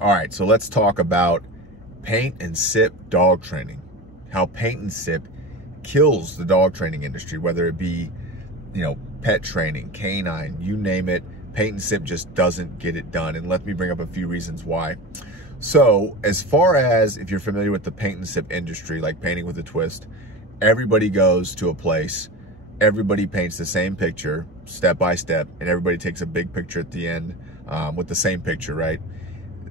All right, so let's talk about paint and sip dog training. How paint and sip kills the dog training industry, whether it be, pet training, canine, you name it. Paint and sip just doesn't get it done. And let me bring up a few reasons why. So as far as if you're familiar with the paint and sip industry, like painting with a twist, everybody goes to a place, everybody paints the same picture step by step, and everybody takes a big picture at the end with the same picture, right?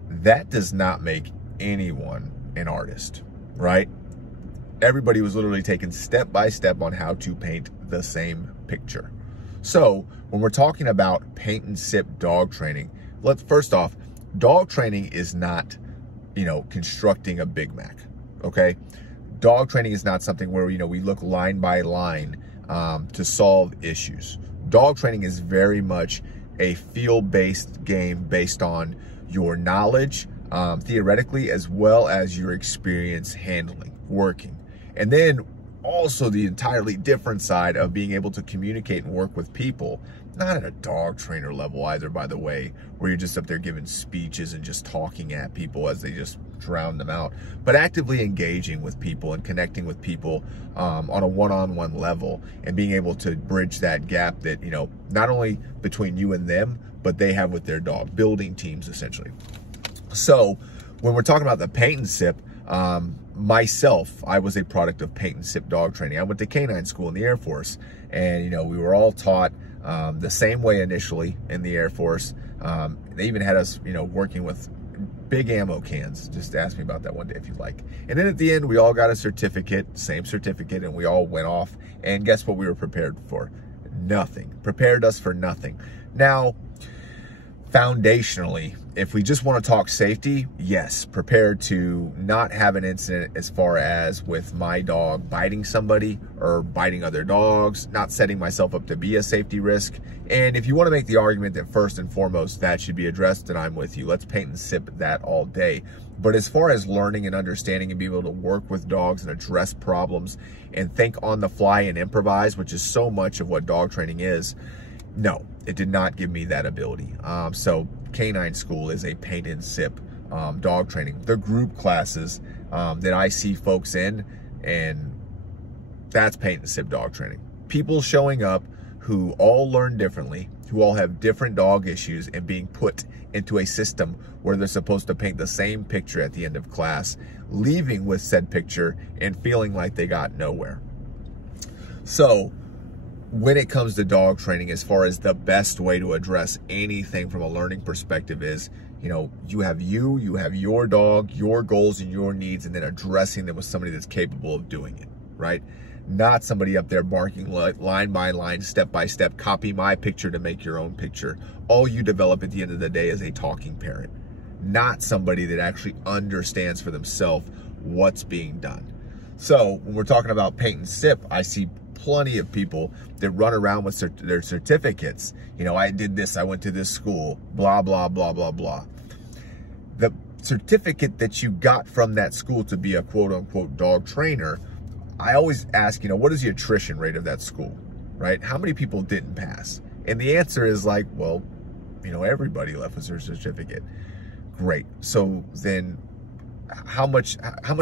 That does not make anyone an artist, right? Everybody was literally taken step by step on how to paint the same picture. So when we're talking about paint and sip dog training, first off, dog training is not, constructing a Big Mac, okay? Dog training is not something where, we look line by line to solve issues. Dog training is very much a field-based game based on your knowledge, theoretically, as well as your experience handling, working. And then also the entirely different side of being able to communicate and work with people, not at a dog trainer level either, by the way, where you're just up there giving speeches and just talking at people as they just drown them out, but actively engaging with people and connecting with people on a one-on-one level and being able to bridge that gap that, not only between you and them, but they have with their dog, building teams essentially. So when we're talking about the paint and sip, myself, I was a product of paint and sip dog training. I went to canine school in the Air Force, and we were all taught the same way initially in the Air Force. They even had us, working with big ammo cans. Just ask me about that one day if you'd like. And then at the end, we all got a certificate, same certificate, and we all went off. And guess what we were prepared for? Nothing. Prepared us for nothing. Now, foundationally, if we just want to talk safety, yes, prepared to not have an incident as far as with my dog biting somebody or biting other dogs, not setting myself up to be a safety risk. And if you want to make the argument that first and foremost that should be addressed, then I'm with you. Let's paint and sip that all day. But as far as learning and understanding and being able to work with dogs and address problems and think on the fly and improvise, which is so much of what dog training is, no, it did not give me that ability. So canine school is a paint and sip dog training. The group classes that I see folks in, and that's paint and sip dog training. People showing up who all learn differently, who all have different dog issues, and being put into a system where they're supposed to paint the same picture at the end of class, leaving with said picture and feeling like they got nowhere. So when it comes to dog training, as far as the best way to address anything from a learning perspective is, you have your dog, your goals and your needs, and then addressing them with somebody that's capable of doing it, right? Not somebody up there barking line by line, step by step, copy my picture to make your own picture. All you develop at the end of the day is a talking parrot, not somebody that actually understands for themselves what's being done. So when we're talking about paint and sip, I see plenty of people that run around with their certificates. I did this, I went to this school, blah, blah, blah, blah, blah. The certificate that you got from that school to be a quote unquote dog trainer, I always ask, what is the attrition rate of that school, right? How many people didn't pass? And the answer is like, well, everybody left with their certificate. Great. So then how much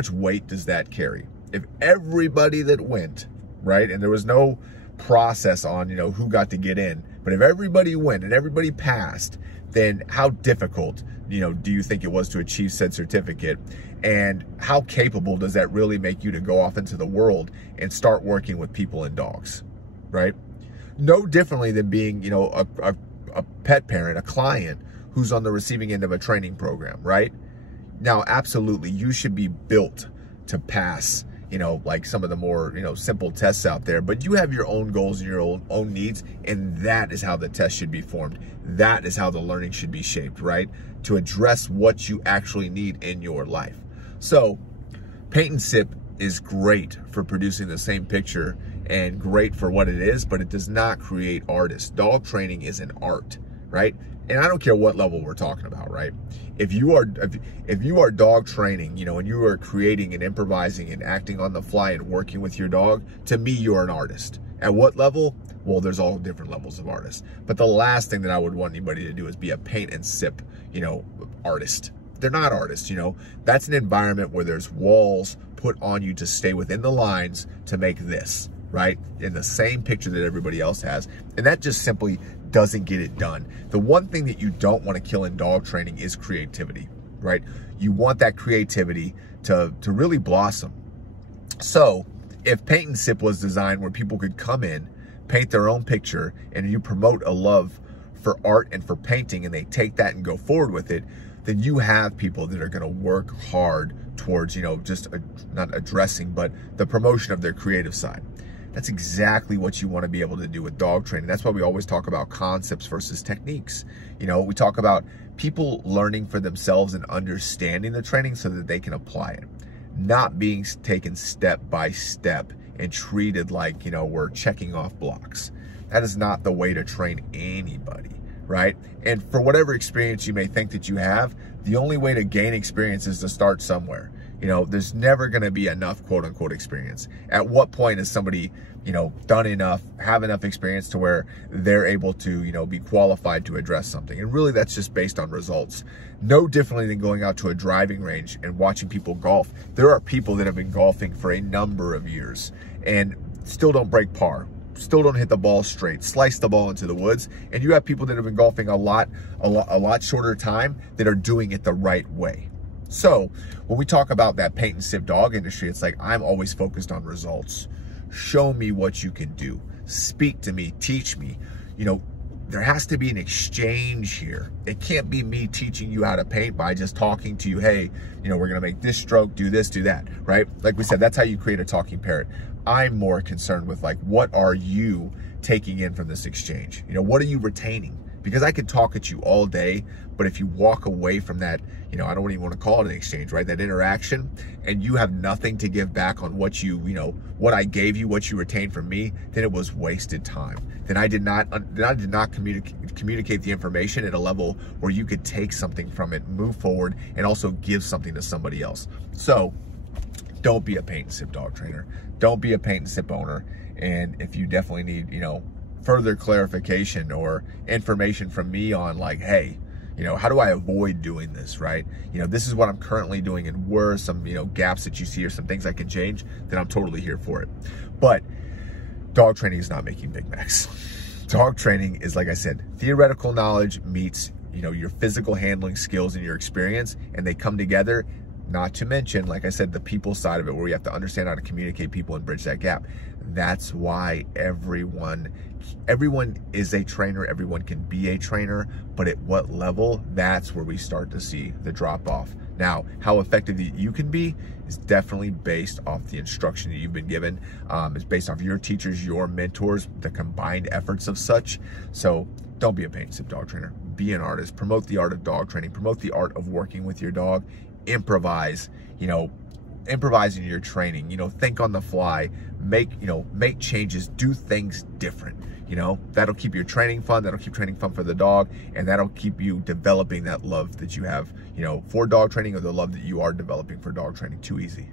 weight does that carry? If everybody that went, right, and there was no process on, who got to get in, but if everybody went and everybody passed, then how difficult, do you think it was to achieve said certificate? And how capable does that really make you to go off into the world and start working with people and dogs, right? No differently than being, a pet parent, a client who's on the receiving end of a training program, right? Now, absolutely, you should be built to pass, like some of the more, simple tests out there, but you have your own goals and your own needs, and that is how the test should be formed. That is how the learning should be shaped, right? To address what you actually need in your life. So paint and sip is great for producing the same picture and great for what it is, but it does not create artists. Dog training is an art, right? And I don't care what level we're talking about, right? If you are dog training, and you are creating and improvising and acting on the fly and working with your dog, to me, you are an artist. At what level? Well, there's all different levels of artists. But the last thing that I would want anybody to do is be a paint and sip, artist. they're not artists, you know. That's an environment where there's walls put on you to stay within the lines to make this, right? In the same picture that everybody else has. And that just simply doesn't get it done. The one thing that you don't want to kill in dog training is creativity, right? You want that creativity to really blossom. So if Paint and Sip was designed where people could come in, paint their own picture, and you promote a love for art and for painting, and they take that and go forward with it, then you have people that are going to work hard towards, you know, just not addressing, but the promotion of their creative side. That's exactly what you want to be able to do with dog training. That's why we always talk about concepts versus techniques. You know, we talk about people learning for themselves and understanding the training so that they can apply it, not being taken step by step and treated like, you know, we're checking off blocks. That is not the way to train anybody, right? And for whatever experience you may think that you have, the only way to gain experience is to start somewhere. You know, there's never going to be enough quote unquote experience. At what point is somebody, you know, done enough, have enough experience to where they're able to, you know, be qualified to address something? And really that's just based on results. No differently than going out to a driving range and watching people golf. There are people that have been golfing for a number of years and still don't break par, still don't hit the ball straight, slice the ball into the woods. And you have people that have been golfing a lot shorter time that are doing it the right way. So when we talk about that Paint and Sip dog industry, it's like, I'm always focused on results. Show me what you can do. Speak to me, teach me. You know, there has to be an exchange here. It can't be me teaching you how to paint by just talking to you. Hey, you know, we're going to make this stroke, do this, do that, right? Like we said, that's how you create a talking parrot. I'm more concerned with like, what are you taking in from this exchange? You know, what are you retaining? Because I could talk at you all day, but if you walk away from that, you know, I don't even want to call it an exchange, right? That interaction, and you have nothing to give back on what you know, what I gave you, what you retained from me, then it was wasted time. Then I did not communicate the information at a level where you could take something from it, move forward, and also give something to somebody else. So don't be a Paint and Sip dog trainer. Don't be a Paint and Sip owner. And if you definitely need, you know, further clarification or information from me on like, hey, you know, how do I avoid doing this, right? You know, this is what I'm currently doing, and where are some, you know, gaps that you see or some things I can change, then I'm totally here for it. But dog training is not making Big Macs. Dog training is, like I said, theoretical knowledge meets, you know, your physical handling skills and your experience, and they come together. Not to mention, like I said, the people side of it, where you have to understand how to communicate people and bridge that gap. That's why everyone is a trainer, everyone can be a trainer, but at what level, that's where we start to see the drop off. Now, how effective you can be is definitely based off the instruction that you've been given. It's based off your teachers, your mentors, the combined efforts of such. So don't be a Paint and Sip dog trainer, be an artist, promote the art of dog training, promote the art of working with your dog, improvise, you know, improvise in your training, you know, think on the fly, make changes, do things different. You know, that'll keep your training fun, that'll keep training fun for the dog, and that'll keep you developing that love that you have, you know, for dog training, or the love that you are developing for dog training. Too easy.